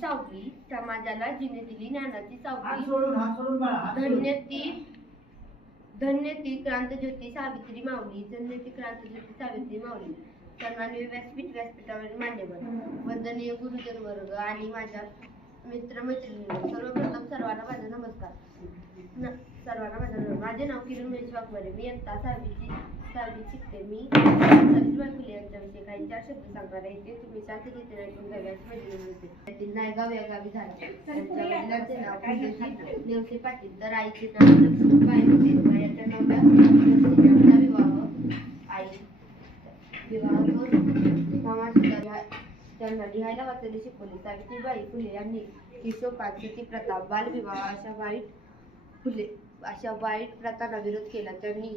सावली, समाजाला जिने दिली ज्ञानाची हात सावली. सोडून बाळा, हात सोडून. धन्य ती क्रांतज्योती सावित्री माऊली, धन्य ती क्रांतज्योती सावित्री माऊली. सन्माननीय व्यासपीठावरील मान्यवर, वंदनीय गुरुजन वर्ग आणि माझ्या मित्रमैत्रिणींनो, सर्वप्रथम सर्वांना माझा नमस्कार. माझे नाव किरण महेश वाघमारे. मी इयत्ता सहावीत शिकते. मी सावित्रीबाई फुले यांच्याविषयी काही 4 शब्द सांगणार आहे. ते तुम्ही शांततेने ऐकून घ्यावे अशी माझी विनंती. त्यातील नायगाव या गावी झाले. त्यांच्या वडिलांचे नाव कुंजजी नेवसे पाटील, तर आईचे नाव लक्ष्मीबाई होते. वयाच्या 9व्या वर्षी त्यांचा विवाह त्यांना लिहायला वाचायला शिकवले. सावित्रीबाई फुले यांनी किशोरपात, सती प्रथा, बालविवाह अशा वाईट प्रथांना विरोध केला. त्यांनी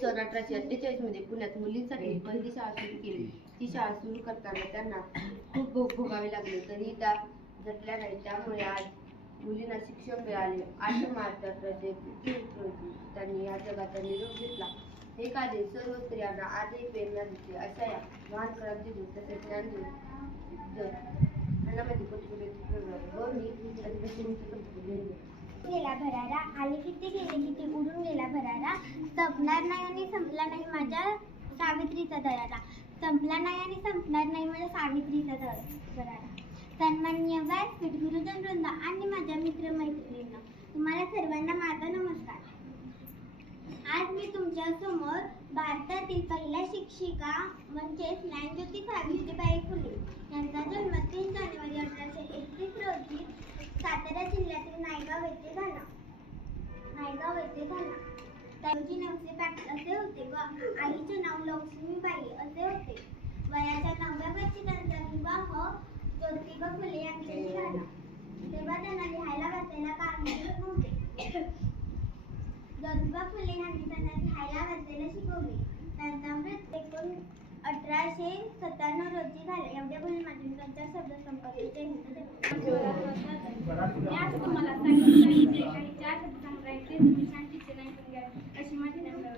सन 1848 मध्ये पुण्यात मुलींसाठी पहिली शाळा सुरू केली. ती शाळा सुरू करताना त्यांना खूप भोग भोगावे लागले, तरी त्या झटल्या नाही. त्यामुळे आज मुलींना शिक्षण मिळाले. 8 मार्च 1823 रोजी त्यांनी या जगाचा निरोप घेतला. हे कार्य सर्व स्त्रियांना आजही प्रेरणा देते. अशा या महान क्रांतीदूत तसेच गेला भरारा, आले किती गेले किती, उडून गेला भरारा. संपणार नाही आणि संपला नाही माझ्या सावित्रीचा दरारा. संपला नाही आणि संपणार नाही माझ्या सावित्रीचा दरारा. सन्माननीय व्यासपीठ, गुरुजन वृंद आणि माझ्या मित्रमैत्रिणींना, तुम्हाला सर्वांना माझा नमस्कार. आज मी तुमच्या समोर भारतातील पहिल्या शिक्षिका म्हणजेच ज्ञानज्योती सावित्रीबाई फुले यांचा जन्म 3 जानेवारी 1831 रोजी सातारा जिल्ह्यातील नायगाव येथे झाला. त्यांची नेवसे पाटील असे होते व आईचे नाव लक्ष्मीबाई असे होते. वयाच्या 9व्या वर्षी त्यांचा विवाह ज्योतिबा फुले यांच्याशी झाला. तेव्हा त्यांना लिहायला वाचायला कारणीभूत नव्हते. ज्योतिबा फुले यांनी त्यांना लिहायला वाचायला शिकवले. त्यांचा मृत्यू 1897 रोजी झाला. एवढे बोलून माझे 4 शब्द संपत्तीचे मी आज तुम्हाला सावित्रीबाईंचे काही 4 शब्द सांगणार आहे. ते तुम्ही शांततेने ऐकून घ्या अशी माझी नम्रता.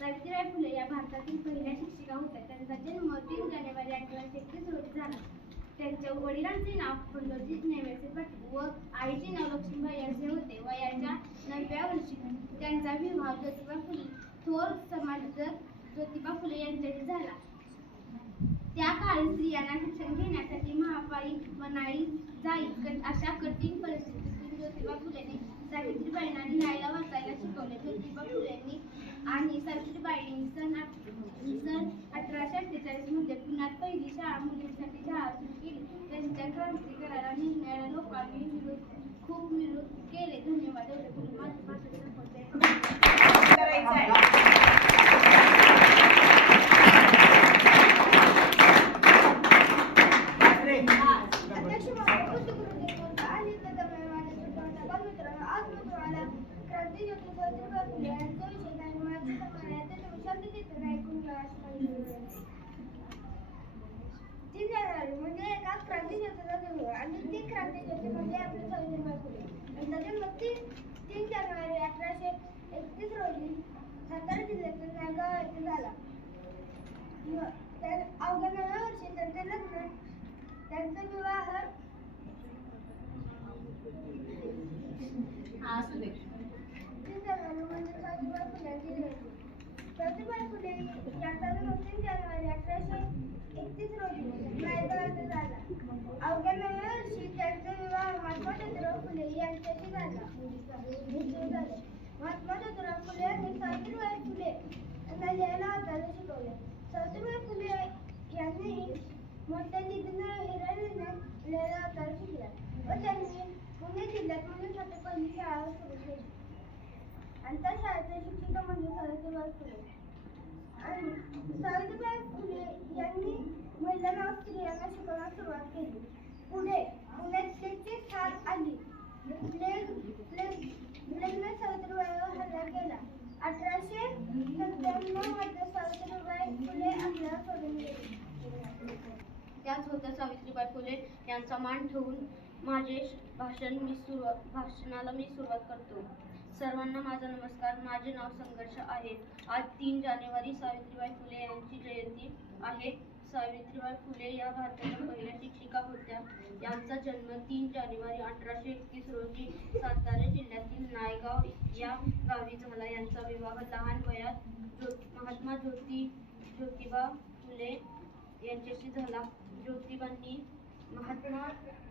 सावित्रीबाई फुले या भारतातील पहिल्या शिक्षिका होत्या. त्यांचा जन्म 3 जानेवारी 1831 रोजी झाला. त्यांच्या वडिलांचे नाव कुंजजी नेवसे पाटील व आईचे नाव लक्ष्मीबाई असे होते. वयाच्या 9व्या वर्षी त्यांचा विवाह ज्योतिबा फुले थोर समाजसेवक ज्योतिबा फुले यांच्याशी झाला. त्या काळी स्त्रियांना शिक्षण घेण्यासाठी महापायी मनाई जाईल अशा कठीण परिस्थितीतून ज्योतिबा फुलेंनी सावित्रीबाईंना लिहायला वाचायला शिकवले. ज्योतिबा फुलेंनी आणि सावित्रीबाईंनी सन 1848 मध्ये पुण्यात पहिली शाळा मुलींसाठी शाळा सुरू केली. त्यांच्या क्रांतिकारक निर्णयाला लोकांनी खूप विरोध केले. धन्यवाद. एवढे बोलून माझं भाषण संपवते. म्हणजे एका क्रांतीज्योतीचा जन्म आणि ती क्रांतीज्योती म्हणजे आपली सावित्रीबाई फुले. त्यांचा जन्म 3 जानेवारी 1831 रोजी सातारा जिल्ह्यातील नायगाव येथे झाला. अवघ्या 9व्या वर्षी त्यांचे लग्न, त्यांचा विवाह 3 जानेवारी म्हणजे सावित्रीबाई फुले यांची जयंती. सावित्रीबाई फुले यांचा जन्म 3 जानेवारी 1831 रोजी नायगाव येथे झाला. अवघ्या 9व्या वर्षी त्यांचा विवाह महात्मा ज्योतिराव फुले यांच्याशी झाला. महात्मा ज्योतिराव फुले यांनी सावित्रीबाई फुले यांना लिहायला वाचायला शिकवले. सावित्रीबाई फुले यांनी मोठ्या निधीनं हिराणीनं लिहायला वाचायला शिकल्या व त्यांनी पुणे जिल्ह्यात मुलींसाठी पहिली शाळा सुरू केली. आणि त्या शाळेच्या शिक्षिका म्हणजे सावित्रीबाई फुले. आणि सावित्रीबाई फुले यांनी महिलांना व स्त्रियांना शिकवण्यास सुरुवात केली. पुढे पुण्याची साथ आली. प्लेगने सावित्रीबाईवर हल्ला केला. 1897 मध्ये सावित्रीबाई फुले आपल्याला सोडून गेली. त्याच होत्या सावित्रीबाई फुले यांचा मान ठेवून माझे भाषणाला मी सुरुवात करतो. सर्वांना माझा नमस्कार. माझे नाव संघर्ष आहे. आज 3 जानेवारी सावित्रीबाई फुले यांची जयंती आहे. सावित्रीबाई फुले या भारताच्या पहिल्या शिक्षिका होत्या. यांचा जन्म 3 जानेवारी 1831 रोजी सातारा जिल्ह्यातील नायगाव या गावी झाला. यांचा विवाह लहान वयात महात्मा ज्योतिबा फुले यांच्याशी झाला.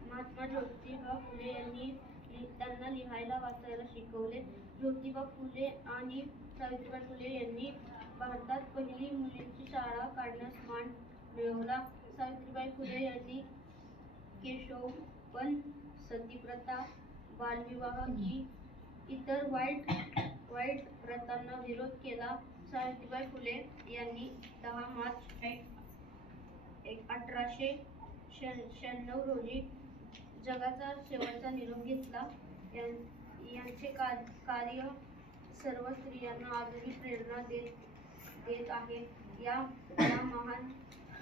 महात्मा ज्योतिबा फुले यांनी त्यांना लिहायला वाचायला शिकवले. ज्योतिबा फुले आणि सावित्रीबाई फुले यांनी भारतात पहिली मुलींची शाळा काढण्यास मान मिळवला. सावित्रीबाई फुले यांनी केशवपण, सतीप्रथा, बालविवाह ही इतर वाईट प्रथांना विरोध केला. सावित्रीबाई फुले यांनी 10 मार्च 1896 रोजी जगाचा शेवटचा निरोप घेतला. यांचे कार्य सर्व स्त्रियांना आजही प्रेरणा देत आहे. या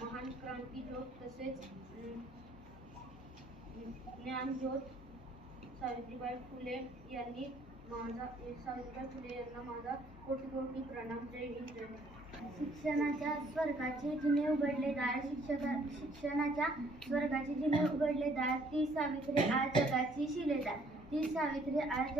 महान क्रांतिज्योत तसेच ज्ञानज्योत सावित्रीबाई फुले यांना माझा कोटी प्रणाम. जय हिंद, जय महाराष्ट्र. शिक्षणाच्या स्वर्गाचे जिने उघडले दार, शिक्षणाच्या स्वर्गाचे जिने उघडले दार, ती सावित्री आज जगाची शिलेदार, ती सावित्री आज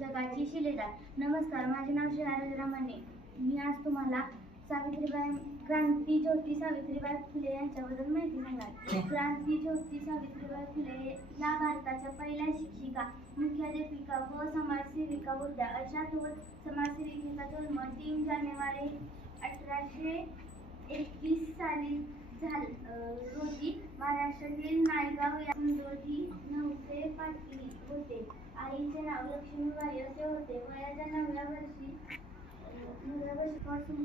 जगाची शिलेदार. नमस्कार, माझे नाव श्री आराधना माने. मी आज तुम्हाला क्रांतिज्योती सावित्रीबाई फुले यांच्याबद्दल माहिती सांगणार. क्रांतिज्योती सावित्रीबाई फुले या भारताच्या पहिल्या शिक्षिका, मुख्याध्यापिका व समाजसेविका होत्या. अशा थोर समाजसेविकेचा जन्म 3 जानेवारी 1831 साली रोजी महाराष्ट्रातील नायगाव या इंदोरी नवसे पाटील होते. आईचे नाव लक्ष्मीबाई असे होते. वयाच्या 9व्या वर्षीपासून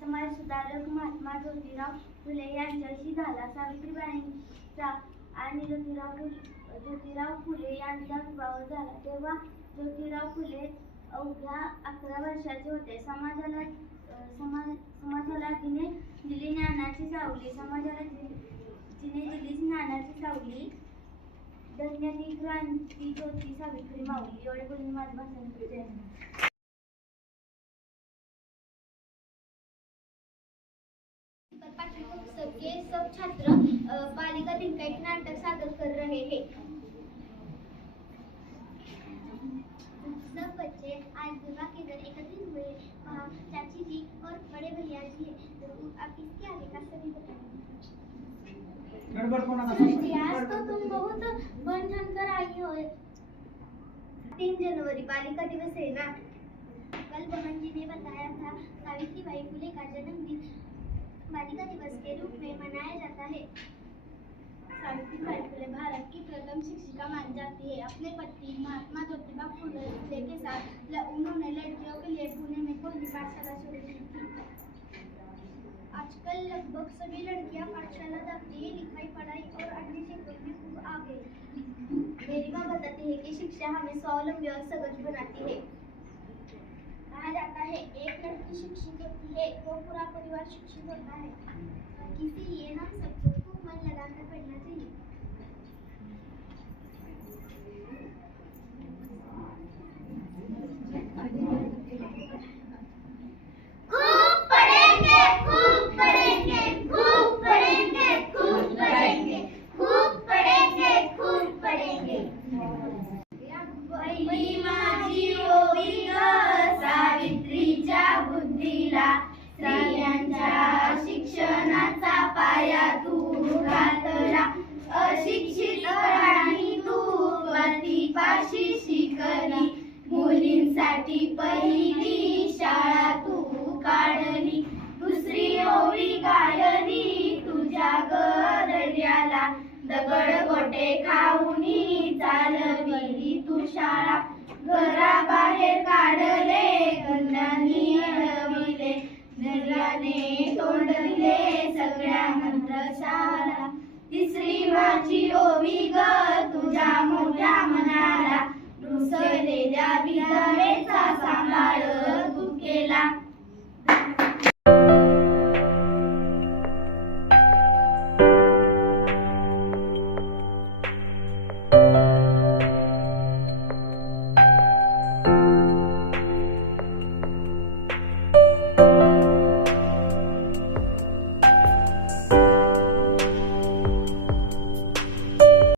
समाजसुधारक महात्मा ज्योतिराव फुले यांच्याशी झाला. सावित्रीबाईंचा आणि ज्योतिराव फुले यांचा विवाह झाला तेव्हा ज्योतिराव फुले अवघ्या 11 वर्षाचे होते. समाजाला जिने दिली ज्ञानाची सावली, धन्य ती क्रांतिज्योती सावित्री माऊली. एवढे बोलून माझं भाषण पूर्ण. सबके सब छात्र बालिका दिन का एक नाटक सादर कर रहे हैं. सब बच्चे आज दुर्गा के घर एकत्रित हुए. वहाँ चाची जी और बड़े भैया जी हैं. तो आप इसके आगे का सभी बताएंगे. आज तो तुम बहुत बन ठन कर आई हो. 3 जनवरी बालिका दिवस है ना. कल बहन जी ने बताया था सावित्रीबाई फुले का जन्मदिन बालिका दिवस के रूप में मनाया जाता है. सावित्रीबाई फुले भारत की प्रथम शिक्षिका मानी जाती है. अपने पति महात्मा ज्योतिबा फुले के साथ उन्होंने लड़कियों के लिए पुणे में पहली पाठशाला शुरू की थी. आजकल लगभग सभी लड़कियां पाठशाला जाती है. लिखाई पढ़ाई और अन्य क्षेत्रों में खूब आगे. मेरी माँ बताती है कि शिक्षा हमें स्वावलंबी और सहज बनाती है. कहा जाता है एक लड़की शिक्षित होती है तो पूरा परिवार शिक्षित होता है. इसीलिए हम सबको खूब मन लगाकर पढ़ना चाहिए. खूब पढ़ेंगे, खूब पढ़ेंगे, खूब पढ़ेंगे, खूब पढ़ेंगे, खूब पढ़ेंगे, खूब पढ़ेंगे. पहिली माझी ओवी सावित्रीच्या बुद्धीला, स्त्रियांच्या शिक्षणाचा पाया तू घातला. अशिक्षित राणी तू पतीपाशी शिकली. मुलींसाठी पहिली शाळा तू काढली. दुसरी ओवी गायली तुझ्या गदर्याला, दगड गोटे खाऊनी चालविली तू शाळा. घराबाहेर काढले गंधांनी अडविले, धैर्याने तोंड दिले सगळ्या मंत्रशाला. तिसरी माझी ओवी ग तुझ्या मोठ्या मनाला, रुसलेल्या विधवेचा सांभाळ